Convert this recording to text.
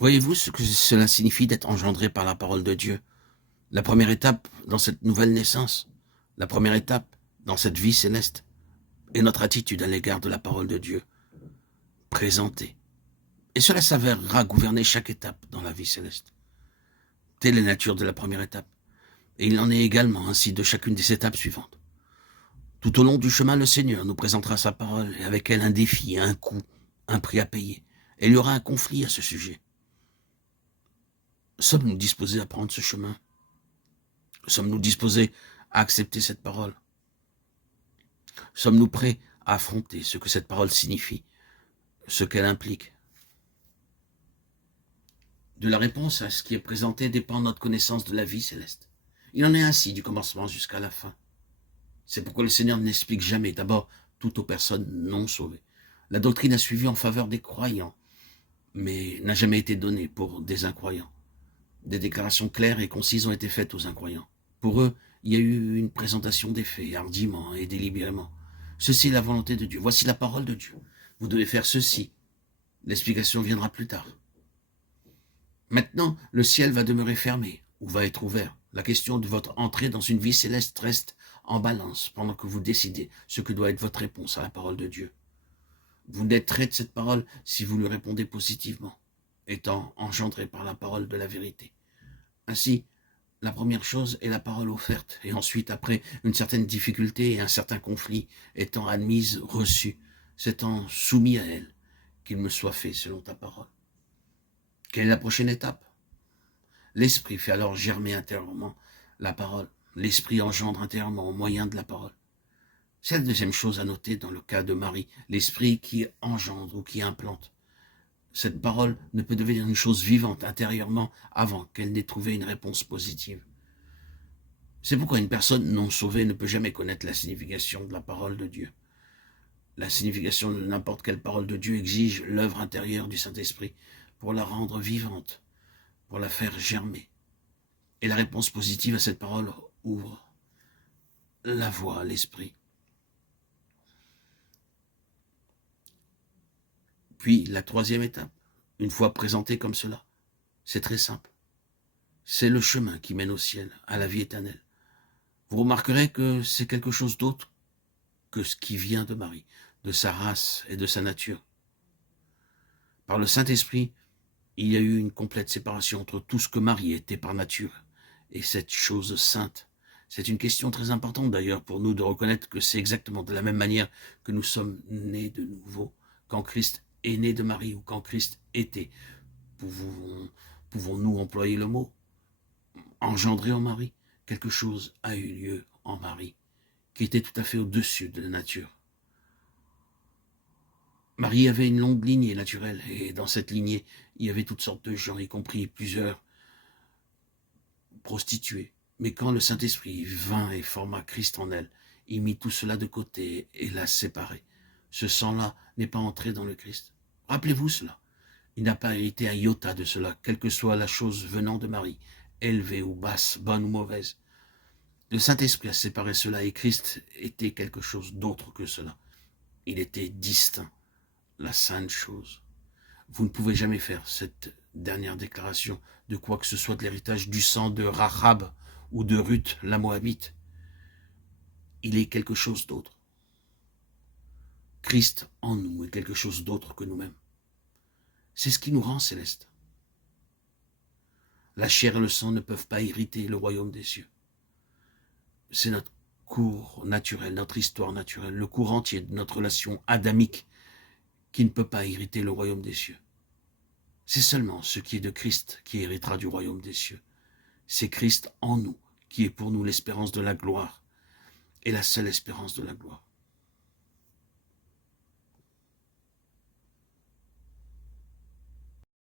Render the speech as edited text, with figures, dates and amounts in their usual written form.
Voyez-vous ce que cela signifie d'être engendré par la parole de Dieu? La première étape dans cette nouvelle naissance, la première étape dans cette vie céleste, est notre attitude à l'égard de la parole de Dieu, présentée. Et cela s'avérera gouverner chaque étape dans la vie céleste. Telle est la nature de la première étape. Et il en est également ainsi de chacune des étapes suivantes. Tout au long du chemin, le Seigneur nous présentera sa parole et avec elle un défi, un coût, un prix à payer. Et il y aura un conflit à ce sujet. Sommes-nous disposés à prendre ce chemin? Sommes-nous disposés à accepter cette parole? Sommes-nous prêts à affronter ce que cette parole signifie, ce qu'elle implique? De la réponse à ce qui est présenté dépend notre connaissance de la vie céleste. Il en est ainsi du commencement jusqu'à la fin. C'est pourquoi le Seigneur n'explique jamais d'abord tout aux personnes non sauvées. La doctrine a suivi en faveur des croyants, mais n'a jamais été donnée pour des incroyants. Des déclarations claires et concises ont été faites aux incroyants. Pour eux, il y a eu une présentation des faits, hardiment et délibérément. Ceci est la volonté de Dieu. Voici la parole de Dieu. Vous devez faire ceci. L'explication viendra plus tard. Maintenant, le ciel va demeurer fermé ou va être ouvert. La question de votre entrée dans une vie céleste reste en balance pendant que vous décidez ce que doit être votre réponse à la parole de Dieu. Vous naîtrez de cette parole si vous lui répondez positivement, étant engendré par la parole de la vérité. Ainsi, la première chose est la parole offerte, et ensuite, après une certaine difficulté et un certain conflit étant admise, reçue, s'étant soumis à elle, qu'il me soit fait selon ta parole. Quelle est la prochaine étape? L'Esprit fait alors germer intérieurement la parole. L'Esprit engendre intérieurement au moyen de la parole. C'est la deuxième chose à noter dans le cas de Marie, l'Esprit qui engendre ou qui implante. Cette parole ne peut devenir une chose vivante intérieurement avant qu'elle n'ait trouvé une réponse positive. C'est pourquoi une personne non sauvée ne peut jamais connaître la signification de la parole de Dieu. La signification de n'importe quelle parole de Dieu exige l'œuvre intérieure du Saint-Esprit pour la rendre vivante, pour la faire germer. Et la réponse positive à cette parole ouvre la voie à l'Esprit. Puis la troisième étape, une fois présentée comme cela, c'est très simple. C'est le chemin qui mène au ciel, à la vie éternelle. Vous remarquerez que c'est quelque chose d'autre que ce qui vient de Marie, de sa race et de sa nature. Par le Saint-Esprit, il y a eu une complète séparation entre tout ce que Marie était par nature et cette chose sainte. C'est une question très importante d'ailleurs pour nous de reconnaître que c'est exactement de la même manière que nous sommes nés de nouveau quand Christ est né de Marie ou quand Christ était. Pouvons-nous employer le mot engendré en Marie? Quelque chose a eu lieu en Marie qui était tout à fait au-dessus de la nature. Marie avait une longue lignée naturelle, et dans cette lignée, il y avait toutes sortes de gens, y compris plusieurs prostituées. Mais quand le Saint-Esprit vint et forma Christ en elle, il mit tout cela de côté et l'a séparé. Ce sang-là n'est pas entré dans le Christ. Rappelez-vous cela. Il n'a pas hérité un iota de cela, quelle que soit la chose venant de Marie, élevée ou basse, bonne ou mauvaise. Le Saint-Esprit a séparé cela et Christ était quelque chose d'autre que cela. Il était distinct, la sainte chose. Vous ne pouvez jamais faire cette dernière déclaration de quoi que ce soit de l'héritage du sang de Rahab ou de Ruth, la Moabite. Il est quelque chose d'autre. Christ en nous est quelque chose d'autre que nous-mêmes. C'est ce qui nous rend célestes. La chair et le sang ne peuvent pas hériter le royaume des cieux. C'est notre cours naturel, notre histoire naturelle, le cours entier de notre relation adamique qui ne peut pas hériter le royaume des cieux. C'est seulement ce qui est de Christ qui héritera du royaume des cieux. C'est Christ en nous qui est pour nous l'espérance de la gloire et la seule espérance de la gloire.